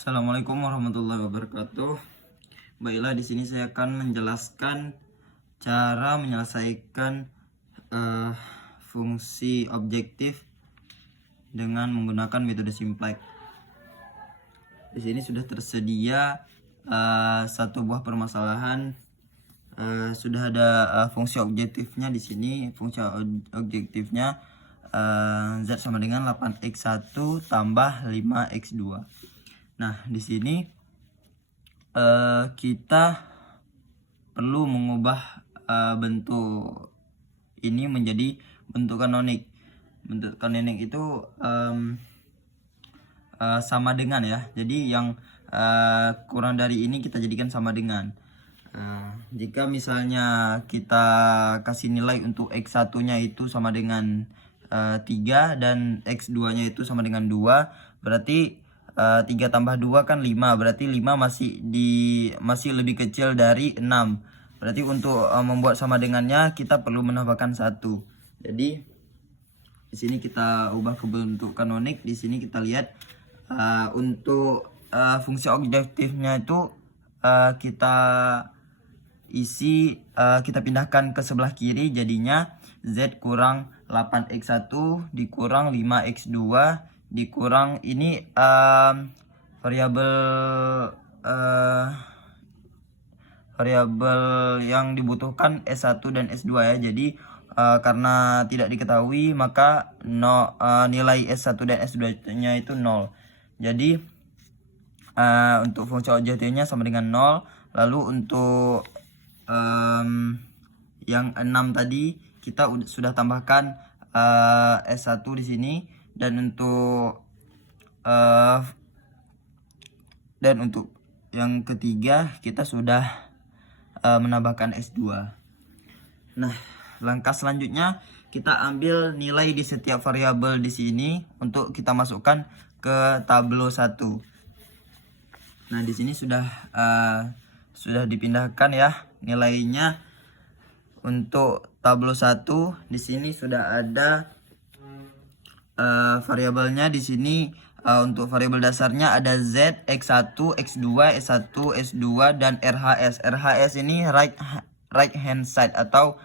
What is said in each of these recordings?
Assalamualaikum warahmatullahi wabarakatuh. Baiklah, di sini saya akan menjelaskan cara menyelesaikan fungsi objektif dengan menggunakan metode simplex. Di sini sudah tersedia satu buah permasalahan. Sudah ada fungsi objektifnya di sini. Fungsi objektifnya Z sama dengan 8x1 tambah 5x2. Nah, di sini kita perlu mengubah bentuk ini menjadi bentuk kanonik. Bentuk kanonik itu sama dengan ya. Jadi yang kurang dari ini kita jadikan sama dengan. Jika misalnya kita kasih nilai untuk x1 nya itu sama dengan 3 dan x2 nya itu sama dengan 2, berarti 3 tambah 2 kan 5, berarti 5 masih lebih kecil dari 6. Berarti untuk membuat sama dengannya kita perlu menambahkan 1. Jadi di sini kita ubah ke bentuk kanonik. Di sini kita lihat untuk fungsi objektifnya itu kita isi, kita pindahkan ke sebelah kiri, jadinya Z kurang 8x1 dikurang 5x2 dikurang ini variabel yang dibutuhkan S1 dan S2 ya. Jadi karena tidak diketahui maka nilai S1 dan S2 nya itu 0. Jadi untuk fungsi objektifnya sama dengan 0. Lalu untuk yang 6 tadi kita sudah tambahkan S1 di sini, dan untuk yang ketiga kita sudah menambahkan S2. Nah, langkah selanjutnya kita ambil nilai di setiap variabel di sini untuk kita masukkan ke tabel 1. Nah, di sini sudah dipindahkan ya nilainya. Untuk tabel 1 di sini sudah ada variabelnya. Di sini untuk variabel dasarnya ada Z, X1, X2, S1, S2 dan RHS. RHS ini right hand side atau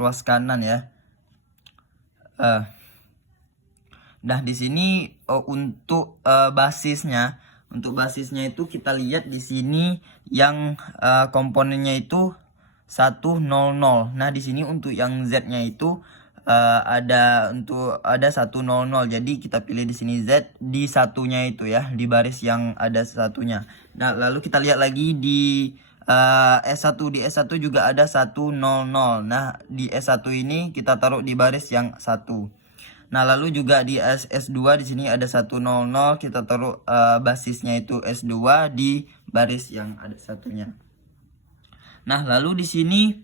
ruas kanan ya. Nah, di sini untuk basisnya itu kita lihat di sini yang komponennya itu 100. Nah, di sini untuk yang Z-nya itu ada 100. Jadi kita pilih di sini Z di satunya itu ya, di baris yang ada satunya. Nah, lalu kita lihat lagi di S1. Di S1 juga ada 100. Nah, di S1 ini kita taruh di baris yang 1. Nah, lalu juga di S2 di sini ada 100, kita taruh basisnya itu S2 di baris yang ada satunya. Nah, lalu di sini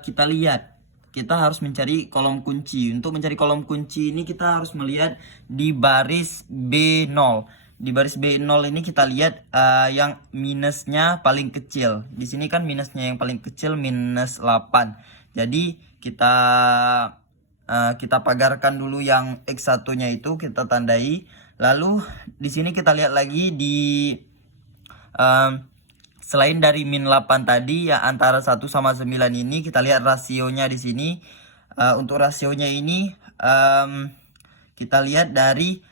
kita lihat, kita harus mencari kolom kunci. Untuk mencari kolom kunci ini kita harus melihat di baris B0. Di baris B0 ini kita lihat yang minusnya paling kecil. Di sini kan minusnya yang paling kecil minus 8. Jadi kita pagarkan dulu yang X1-nya itu kita tandai. Lalu di sini kita lihat lagi di selain dari min 8 tadi ya, antara 1 sama 9 ini kita lihat rasionya di sini. Untuk rasionya ini kita lihat dari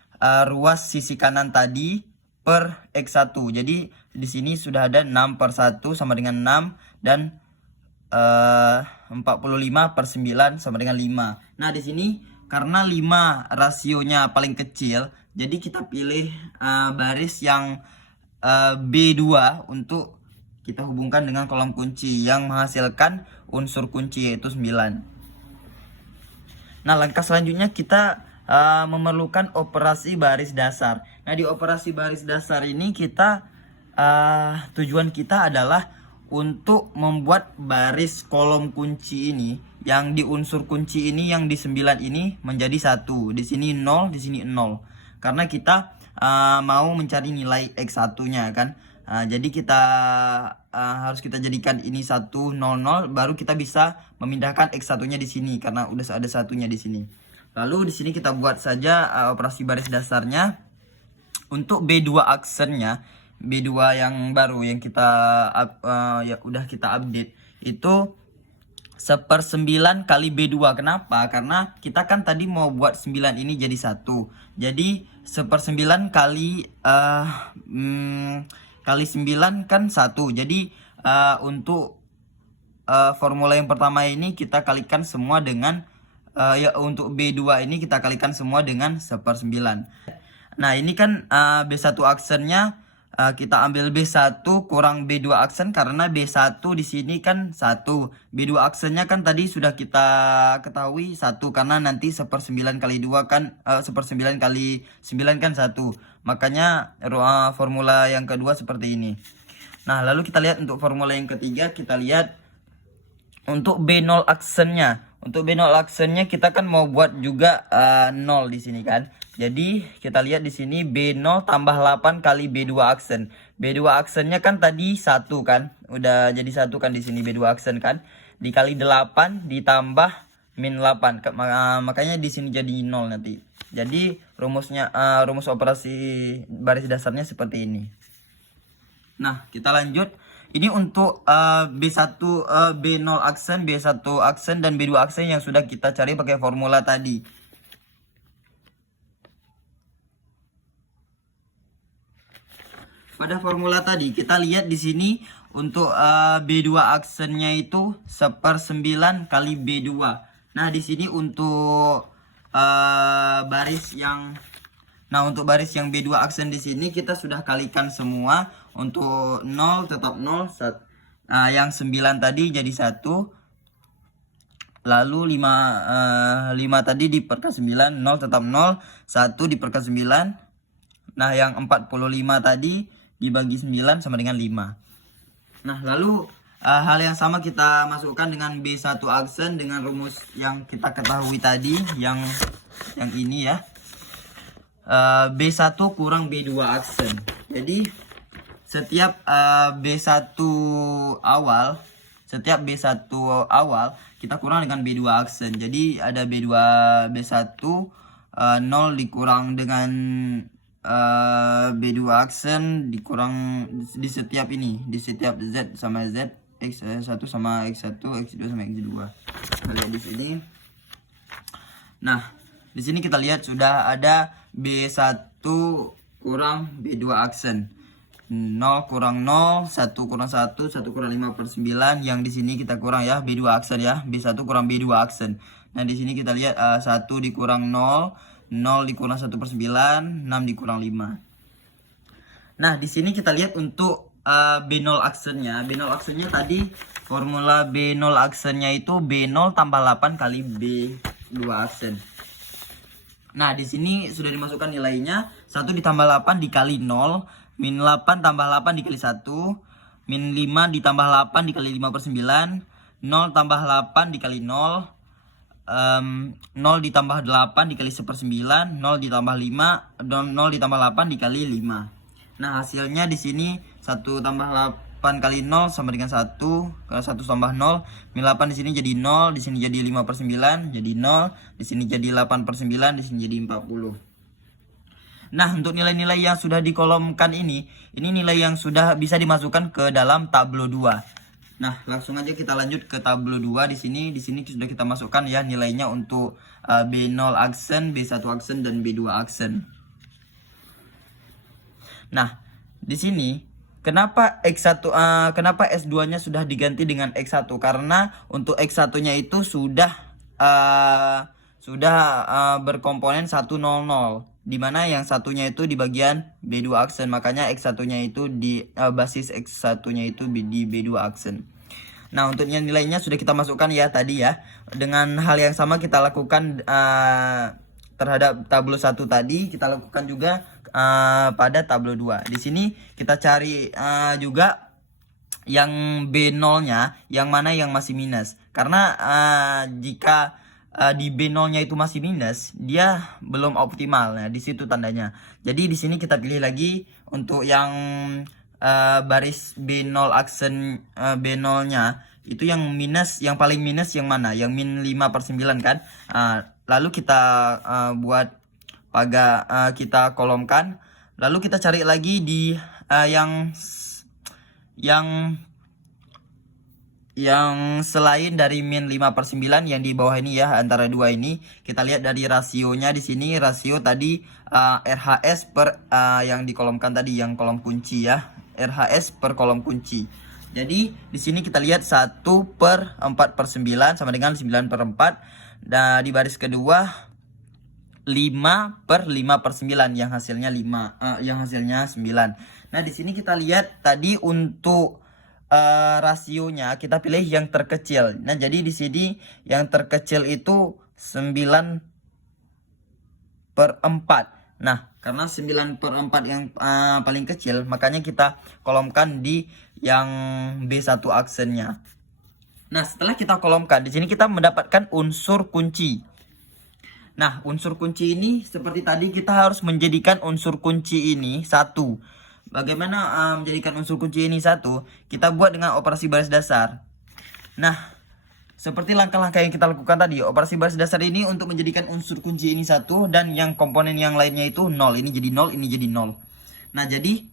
ruas sisi kanan tadi per X1. Jadi di sini sudah ada 6/1 sama dengan 6 dan 45/9 sama dengan 5. Nah, di sini karena 5 rasionya paling kecil, jadi kita pilih baris yang B2 untuk kita hubungkan dengan kolom kunci yang menghasilkan unsur kunci yaitu 9. Nah, langkah selanjutnya kita memerlukan operasi baris dasar. Nah, di operasi baris dasar ini kita tujuan kita adalah untuk membuat baris kolom kunci ini yang di unsur kunci ini yang di 9 ini menjadi 1. Di sini 0, di sini 0. Karena kita mau mencari nilai X1-nya kan. Jadi kita harus kita jadikan ini 100, baru kita bisa memindahkan X1-nya di sini karena udah ada satunya di sini. Lalu di sini kita buat saja operasi baris dasarnya. Untuk B2 aksennya, B2 yang baru yang kita ya udah kita update itu 1/9 kali B2. Kenapa? Karena kita kan tadi mau buat 9 ini jadi 1. Jadi 1/9 kali kali 9 kan 1. Jadi untuk formula yang pertama ini kita kalikan semua dengan ya untuk B2 ini kita kalikan semua dengan 1/9. Nah ini kan B1 aksennya kita ambil B1 kurang B2 aksen karena B1 di sini kan 1. B2 aksennya kan tadi sudah kita ketahui 1 karena nanti 1/9 kali 2 kan 1/9 kali 9 kan 1. Makanya formula yang kedua seperti ini. Nah lalu kita lihat untuk formula yang ketiga, kita lihat untuk B0 aksennya. Untuk B0 aksennya kita kan mau buat juga 0 di sini kan. Jadi kita lihat di sini B0 tambah 8 kali B2 aksen. B2 aksennya kan tadi 1 kan. Udah jadi 1 kan di sini B2 aksen kan. Dikali 8 ditambah min 8. Makanya di sini jadi 0 nanti. Jadi rumusnya rumus operasi baris dasarnya seperti ini. Nah, kita lanjut. Ini untuk B1 B0 aksen, B1 aksen dan B2 aksen yang sudah kita cari pakai formula tadi. Pada formula tadi kita lihat di sini untuk B2 aksennya itu 1/9 kali B2. Nah, di sini untuk baris yang untuk baris yang B2 aksen di sini kita sudah kalikan semua. Untuk 0 tetap 0. Yang 9 tadi jadi 1. Lalu 5 tadi diperka 9, 0 tetap 0, 1 diperka 9. Nah, yang 45 tadi dibagi 9 sama dengan 5. Nah, lalu hal yang sama kita masukkan dengan B1 aksen dengan rumus yang kita ketahui tadi, yang ini ya. B1 kurang B2 aksen. Jadi setiap B1 awal kita kurang dengan B2 aksen. Jadi ada B1 0 dikurang dengan B2 aksen dikurang di setiap Z sama Z, X1 sama X1, X2 sama X2. Kita lihat di sini. Nah, di sini kita lihat sudah ada B1 kurang B2 aksen. 0 kurang 0, 1 kurang 1, 1 kurang 5/9. Yang di sini kita kurang ya B2 aksen ya. B1 kurang B2 aksen. Nah, di sini kita lihat 1 dikurang 0, 0 dikurang 1/9, 6 dikurang 5. Nah, di sini kita lihat untuk B0 aksennya. B0 aksennya tadi formula B0 aksennya itu B0 tambah 8 kali B2 aksen. Nah, di sini sudah dimasukkan nilainya. 1 ditambah 8 dikali 0, min 8 tambah 8 dikali 1, min 5 ditambah 8 dikali 5/9, 0 tambah 8 dikali 0, 0 ditambah 8 dikali 1/9, 0 ditambah 5, 0 ditambah 8 dikali 5. Nah, hasilnya di sini 1 tambah 8 kali 0 sama dengan 1. Kalau 1 tambah 0, min 8 di sini jadi 0, di sini jadi 5/9, jadi 0, di sini jadi 8/9, di sini jadi 40. Nah, untuk nilai-nilai yang sudah dikolomkan ini nilai yang sudah bisa dimasukkan ke dalam tablo 2. Nah, langsung aja kita lanjut ke tablo 2. Di sini sudah kita masukkan ya nilainya untuk B0 aksen, B1 aksen dan B2 aksen. Nah, di sini kenapa kenapa S2-nya sudah diganti dengan X1? Karena untuk X1-nya itu sudah berkomponen 100, di mana yang satunya itu di bagian B2 aksen. Makanya X1-nya itu di basis X1-nya itu di B2 aksen. Nah, untuk nilainya sudah kita masukkan ya tadi ya. Dengan hal yang sama kita lakukan terhadap tablo 1 tadi, kita lakukan juga pada tablo 2. Di sini kita cari juga yang B0-nya, yang mana yang masih minus. Karena jika di B0-nya itu masih minus, dia belum optimal. Nah, di situ tandanya. Jadi di sini kita pilih lagi untuk yang baris B0 aksen B0-nya itu yang minus, yang paling minus yang mana? Yang min 5/9 kan? Lalu kita buat kita kolomkan Lalu kita cari lagi di yang selain dari min 5/9 yang di bawah ini ya, antara dua ini. Kita lihat dari rasionya di sini. Rasio tadi RHS per yang dikolomkan tadi, yang kolom kunci ya. RHS per kolom kunci. Jadi di sini kita lihat 1/4/9 sama dengan 9/4. Dan di baris kedua 5/5/9 yang hasilnya 9. Nah, di sini kita lihat tadi untuk rasionya kita pilih yang terkecil. Nah, jadi di sini yang terkecil itu 9/4. Nah, karena 9/4 yang paling kecil, makanya kita kolomkan di yang B1 aksennya. Nah, setelah kita kolomkan, di sini kita mendapatkan unsur kunci. Nah, unsur kunci ini seperti tadi, kita harus menjadikan unsur kunci ini 1. Bagaimana menjadikan unsur kunci ini 1? Kita buat dengan operasi baris dasar. Nah, seperti langkah-langkah yang kita lakukan tadi, operasi baris dasar ini untuk menjadikan unsur kunci ini 1 dan yang komponen yang lainnya itu 0. Ini jadi 0, ini jadi 0. Nah, jadi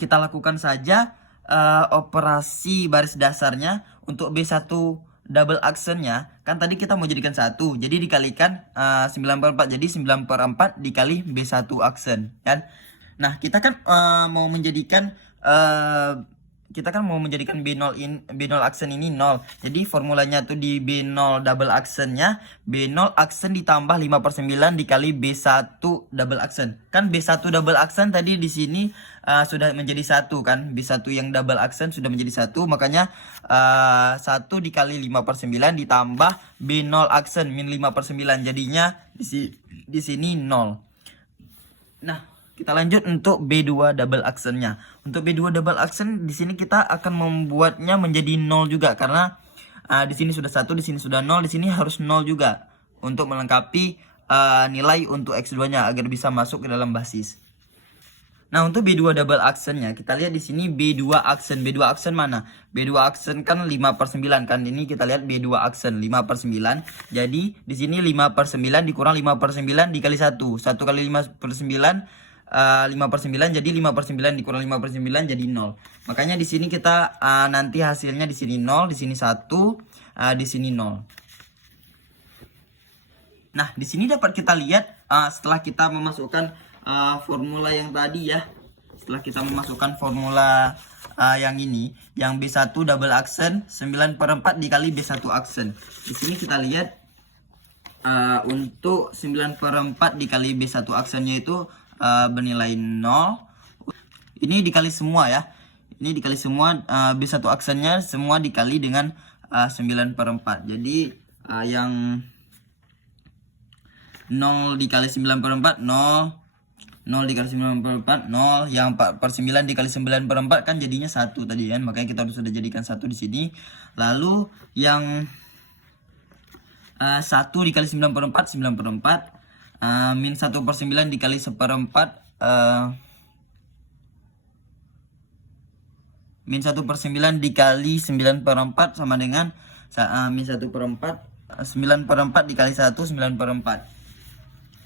kita lakukan saja operasi baris dasarnya untuk B1 double aksennya. Kan tadi kita mau jadikan 1, jadi dikalikan 9/4, jadi 9/4 dikali B1 aksen kan. Nah, kita kan mau menjadikan B0 aksen ini 0. Jadi formulanya tuh di B0 double aksennya, B0 aksen ditambah 5/9 dikali B1 double aksen. Kan B1 double aksen tadi di sini sudah menjadi 1 kan. B1 yang double aksen sudah menjadi 1, makanya 1 dikali 5/9 ditambah B0 aksen min 5/9, jadinya di sini 0. Nah, kita lanjut untuk B2 double aksennya. Untuk B2 double aksen di sini kita akan membuatnya menjadi 0 juga, karena di sini sudah 1, di sini sudah 0, di sini harus 0 juga untuk melengkapi nilai untuk X2-nya agar bisa masuk ke dalam basis. Nah, untuk B2 double aksennya kita lihat di sini B2 aksen. B2 aksen mana? B2 aksen kan 5/9 kan. Ini kita lihat B2 aksen 5/9. Jadi di sini 5/9 dikurang 5/9 dikali 1. 1 kali 5/9 5/9, jadi 5/9 dikurang 5/9 jadi 0. Makanya di sini kita nanti hasilnya di sini 0, di sini 1, di sini 0. Nah, di sini dapat kita lihat setelah kita memasukkan formula yang tadi ya. Setelah kita memasukkan formula yang ini, yang B1 double aksen 9/4 dikali B1 aksen. Di sini kita lihat untuk 9/4 dikali B1 aksennya itu bernilai 0. Ini dikali semua ya. Ini dikali semua, B1 aksennya semua dikali dengan 9/4. Jadi yang 0 dikali 9/4 0, 0 dikali 9/4 0, yang 4/9 dikali 9/4 kan jadinya 1 tadi kan. Makanya kita sudah jadikan 1 di sini. Lalu yang 1 dikali 9/4 9/4, min 1/9 dikali 1/4, min 1/9 dikali 9/4 sama dengan min 1/4, 9/4 dikali 1 9/4.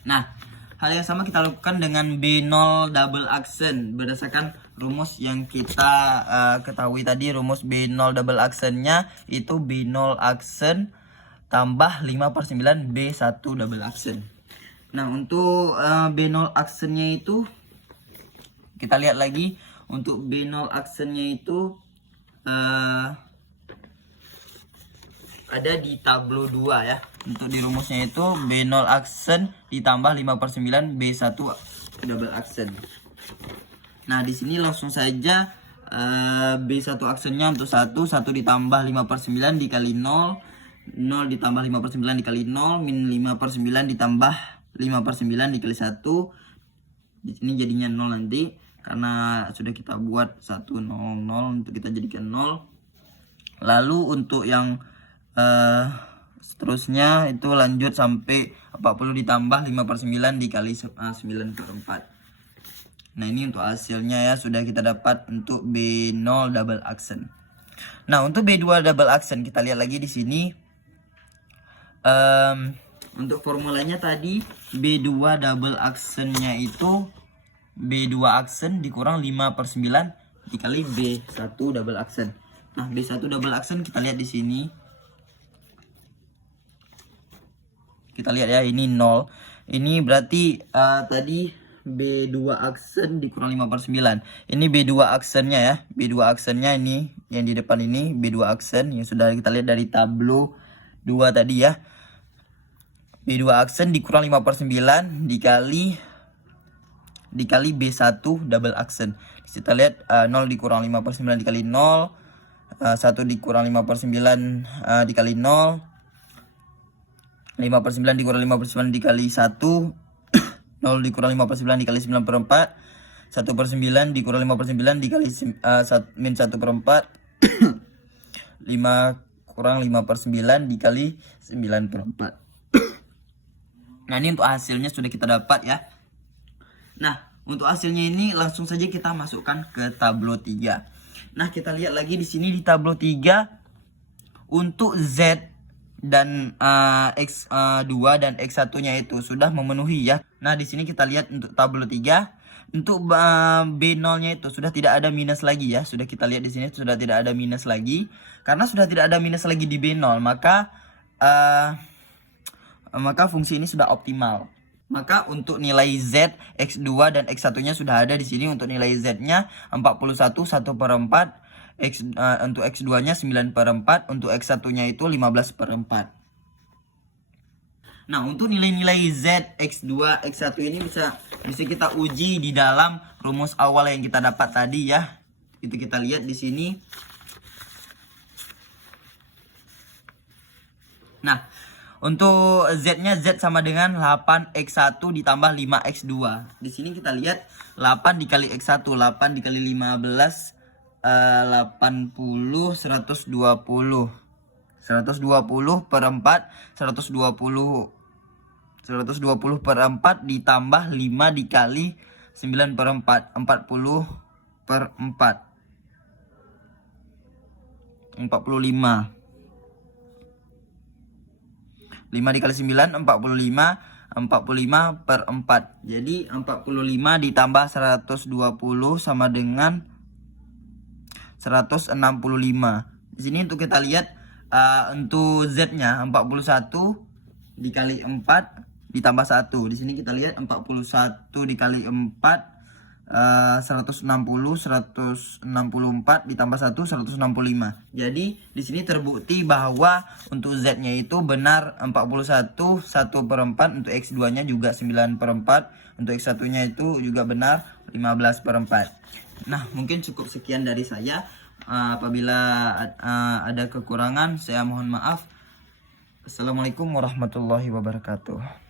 Nah, hal yang sama kita lakukan dengan B0 double aksen berdasarkan rumus yang kita ketahui tadi. Rumus B0 double aksennya itu B0 aksen tambah 5/9 B1 double aksen. Nah, untuk B0 aksennya itu kita lihat lagi. Untuk B0 aksennya itu ada di tablo 2 ya. Untuk di rumusnya itu B0 aksen ditambah 5/9 B1 double aksen. Nah, di sini langsung saja B1 aksennya untuk 1 ditambah 5/9 dikali 0, 0 ditambah 5/9 dikali 0, min 5/9 ditambah 5/9 dikali 1. Di sini jadinya 0 nanti karena sudah kita buat 1 0 0 untuk kita jadikan 0. Lalu untuk yang seterusnya itu lanjut sampai 40 ditambah 5/9 dikali 9/4. Nah, ini untuk hasilnya ya, sudah kita dapat untuk B0 double aksen. Nah, untuk B2 double aksen kita lihat lagi di sini. Untuk formulanya tadi B2 double aksennya itu B2 aksen dikurang 5/9 dikali B1 double aksen. Nah, B1 double aksen kita lihat di sini. Kita lihat ya, ini 0. Ini berarti tadi B2 aksen dikurang 5/9. Ini B2 aksennya ya. B2 aksennya ini yang di depan ini B2 aksen yang sudah kita lihat dari tablo 2 tadi ya. B2 aksen dikurang 5/9 dikali B1 double aksen. Kita lihat 0 dikurang 5/9 dikali 0, 1 dikurang 5/9 dikali 0, 5/9 dikurang 5/9 dikali 1, 0 dikurang 5/9 dikali 9/4, 1/9 dikurang 5/9 dikali min 1/4, 5 kurang 5/9 dikali 9/4. Nah, ini untuk hasilnya sudah kita dapat ya. Nah, untuk hasilnya ini langsung saja kita masukkan ke tablo 3. Nah, kita lihat lagi di sini di tablo 3 untuk Z dan X2 dan X1-nya itu sudah memenuhi ya. Nah, di sini kita lihat untuk tablo 3 untuk B0-nya itu sudah tidak ada minus lagi ya. Sudah kita lihat di sini sudah tidak ada minus lagi. Karena sudah tidak ada minus lagi di B0, maka fungsi ini sudah optimal. Maka untuk nilai Z, X2 dan X1-nya sudah ada di sini. Untuk nilai Z-nya 41 1/4, untuk X2-nya 9/4, untuk X1-nya itu 15/4. Nah, untuk nilai-nilai Z, X2, X1 ini bisa kita uji di dalam rumus awal yang kita dapat tadi ya. Itu kita lihat di sini. Nah, untuk Z-nya Z sama dengan 8X1 ditambah 5X2. Di sini kita lihat 8 dikali X1, 8 dikali 15, 80, 120. 120 per 4, 120 per 4 ditambah 5 dikali 9/4, 40 per 4. 45. 5 dikali 9, 45. 45 per 4. Jadi 45 ditambah 120 sama dengan 165. Di sini untuk kita lihat untuk Z-nya 41 dikali 4 ditambah 1. Di sini kita lihat 41 dikali 4 160, 164 ditambah 1, 165. Jadi di sini terbukti bahwa untuk Z-nya itu benar 41 1/4, untuk X2-nya juga 9/4, untuk X1-nya itu juga benar 15/4. Nah, mungkin cukup sekian dari saya. Apabila ada kekurangan, saya mohon maaf. Assalamualaikum warahmatullahi wabarakatuh.